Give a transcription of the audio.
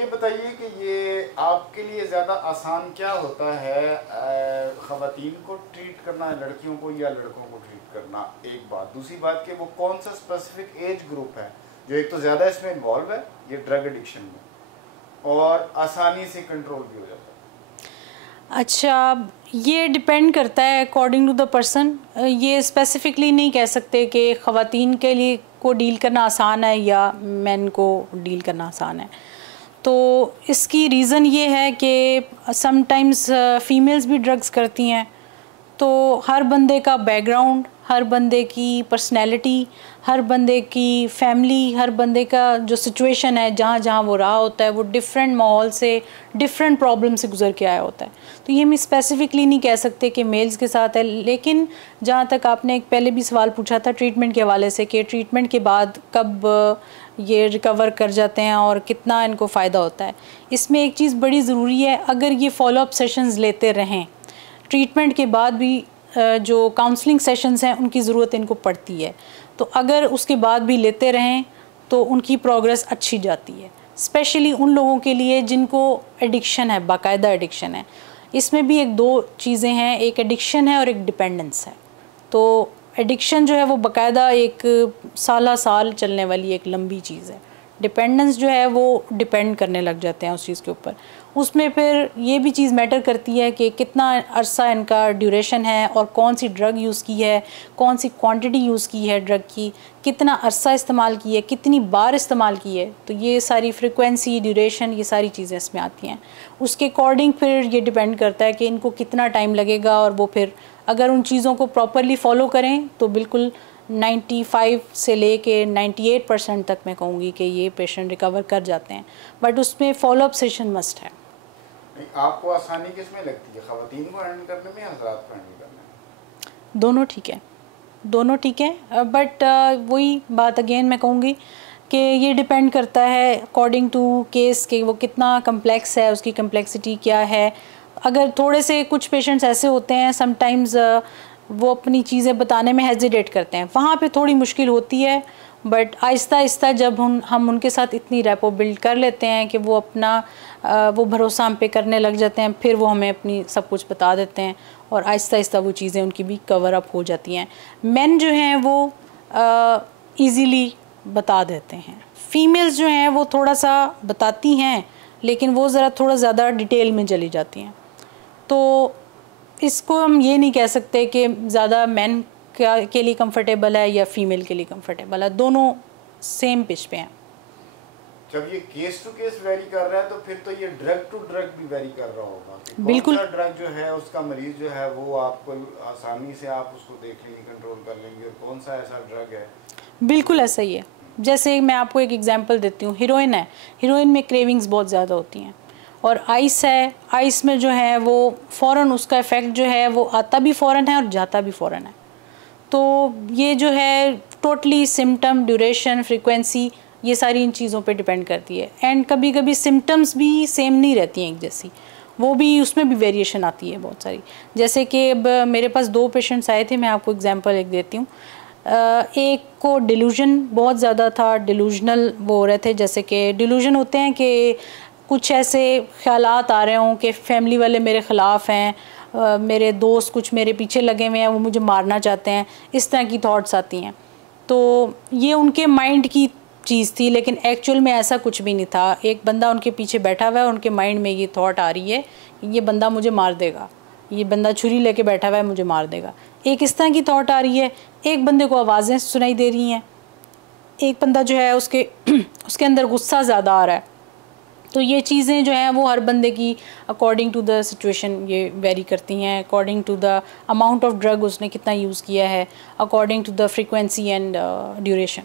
ये बताइए कि ये आपके लिए ज़्यादा आसान क्या होता है, ख़वातीन को ट्रीट करना, लड़कियों को या लड़कों को ट्रीट करना? एक बात। दूसरी बात कि वो कौन सा स्पेसिफिक एज ग्रुप है जो एक तो ज़्यादा इसमें इन्वॉल्व है ये ड्रग एडिक्शन में और आसानी से कंट्रोल भी हो जाता है? अच्छा, ये डिपेंड करता है अकॉर्डिंग टू द पर्सन। ये स्पेसिफिकली नहीं कह सकते कि ख़वातीन के लिए को डील करना आसान है या मेन को डील करना आसान है। तो इसकी रीज़न ये है कि समटाइम्स फ़ीमेल्स भी ड्रग्स करती हैं, तो हर बंदे का बैकग्राउंड, हर बंदे की पर्सनैलिटी, हर बंदे की फैमिली, हर बंदे का जो सिचुएशन है जहाँ जहाँ वो रहा होता है, वो डिफरेंट माहौल से, डिफरेंट प्रॉब्लम से गुजर के आया होता है। तो ये हम स्पेसिफिकली नहीं कह सकते कि मेल्स के साथ है। लेकिन जहाँ तक आपने एक पहले भी सवाल पूछा था ट्रीटमेंट के हवाले से कि ट्रीटमेंट के बाद कब ये रिकवर कर जाते हैं और कितना इनको फ़ायदा होता है, इसमें एक चीज़ बड़ी ज़रूरी है, अगर ये फॉलोअप सेशंस लेते रहें, ट्रीटमेंट के बाद भी जो काउंसलिंग सेशंस हैं उनकी ज़रूरत इनको पड़ती है, तो अगर उसके बाद भी लेते रहें तो उनकी प्रोग्रेस अच्छी जाती है। स्पेशली उन लोगों के लिए जिनको एडिक्शन है, बाकायदा एडिक्शन है। इसमें भी एक दो चीज़ें हैं, एक एडिक्शन है और एक डिपेंडेंस है। तो एडिक्शन जो है वो बाकायदा एक साल चलने वाली एक लंबी चीज़ है। डिपेंडेंस जो है वो डिपेंड करने लग जाते हैं उस चीज़ के ऊपर। उसमें फिर ये भी चीज़ मैटर करती है कि कितना अरसा इनका ड्यूरेशन है और कौन सी ड्रग यूज़ की है, कौन सी क्वांटिटी यूज़ की है ड्रग की, कितना अरसा इस्तेमाल की है, कितनी बार इस्तेमाल की है। तो ये सारी फ्रिक्वेंसी, ड्यूरेशन, ये सारी चीज़ें इसमें आती हैं। उसके अकॉर्डिंग फिर ये डिपेंड करता है कि इनको कितना टाइम लगेगा, और वो फिर अगर उन चीज़ों को प्रॉपरली फॉलो करें तो बिल्कुल 95 से लेके 98% तक मैं कहूँगी कि ये पेशेंट रिकवर कर जाते हैं। बट उसमें फॉलोअप सेशन मस्ट है। आपको आसानी किसमें लगती है, ख़वातीन को हैंडल करने में या हज़रात को हैंडल करने में? दोनों ठीक है, दोनों ठीक है। बट वही बात अगेन मैं कहूँगी कि ये डिपेंड करता है अकॉर्डिंग टू केस के वो कितना कम्प्लेक्स है, उसकी कम्प्लेक्सिटी क्या है। अगर थोड़े से कुछ पेशेंट्स ऐसे होते हैं समटाइम्स वो अपनी चीज़ें बताने में हेजिटेट करते हैं, वहाँ पे थोड़ी मुश्किल होती है। बट आहिस्ता आहिस्ता जब हम उनके साथ इतनी रैपो बिल्ड कर लेते हैं कि वो अपना वो भरोसा हम पे करने लग जाते हैं, फिर वो हमें अपनी सब कुछ बता देते हैं और आहिस्ता आहिस्ता वो चीज़ें उनकी भी कवर अप हो जाती हैं। मेन जो हैं वो ईज़िली बता देते हैं, फ़ीमेल्स जो हैं वो थोड़ा सा बताती हैं लेकिन वो ज़रा थोड़ा ज़्यादा डिटेल में चली जाती हैं। तो इसको हम ये नहीं कह सकते कि ज़्यादा मैन के लिए कंफर्टेबल है या फीमेल के लिए कंफर्टेबल है, दोनों सेम पिच पे हैं। जब ये केस टू केस वेरी कर रहा है तो फिर तो ये ड्रग टू ड्रग भी वेरी कर रहा होगा। बिल्कुल। कौन सा ड्रग जो है उसका मरीज जो है वो आपको आसानी से आप उसको देख लेंगे, कंट्रोल कर लेंगे, और कौन सा ऐसा ड्रग है? बिल्कुल ऐसा ही है। जैसे मैं आपको एक एग्जांपल देती हूँ, हीरोइन है, हीरोइन में क्रेविंग्स बहुत ज़्यादा होती हैं। और आइस है, आइस में जो है वो फ़ौरन उसका इफ़ेक्ट जो है वो आता भी फ़ौरन है और जाता भी फ़ौरन है। तो ये जो है टोटली सिम्टम, ड्यूरेशन, फ्रीक्वेंसी, ये सारी इन चीज़ों पे डिपेंड करती है। एंड कभी कभी सिम्टम्स भी सेम नहीं रहती हैं एक जैसी, वो भी उसमें भी वेरिएशन आती है बहुत सारी। जैसे कि अब मेरे पास 2 पेशेंट्स आए थे, मैं आपको एग्जांपल एक देती हूँ। एक को डिलूजन बहुत ज़्यादा था, डिलूजनल वो हो रहे थे। जैसे कि डिलूजन होते हैं कि कुछ ऐसे ख़यालात आ रहे हों कि फैमिली वाले मेरे ख़िलाफ़ हैं, मेरे दोस्त कुछ मेरे पीछे लगे हुए हैं, वो मुझे मारना चाहते हैं, इस तरह की थॉट्स आती हैं। तो ये उनके माइंड की चीज़ थी, लेकिन एक्चुअल में ऐसा कुछ भी नहीं था। एक बंदा उनके पीछे बैठा हुआ है और उनके माइंड में ये थॉट आ रही है कि ये बंदा मुझे मार देगा, ये बंदा छुरी लेके बैठा हुआ है, मुझे मार देगा। एक इस तरह की थॉट आ रही है। एक बंदे को आवाज़ें सुनाई दे रही हैं, एक बंदा जो है उसके अंदर गुस्सा ज़्यादा आ रहा है। तो ये चीज़ें जो हैं वो हर बंदे की अकॉर्डिंग टू द सिचुएशन ये वेरी करती हैं, according to the amount of drug उसने कितना यूज़ किया है, according to the frequency and duration.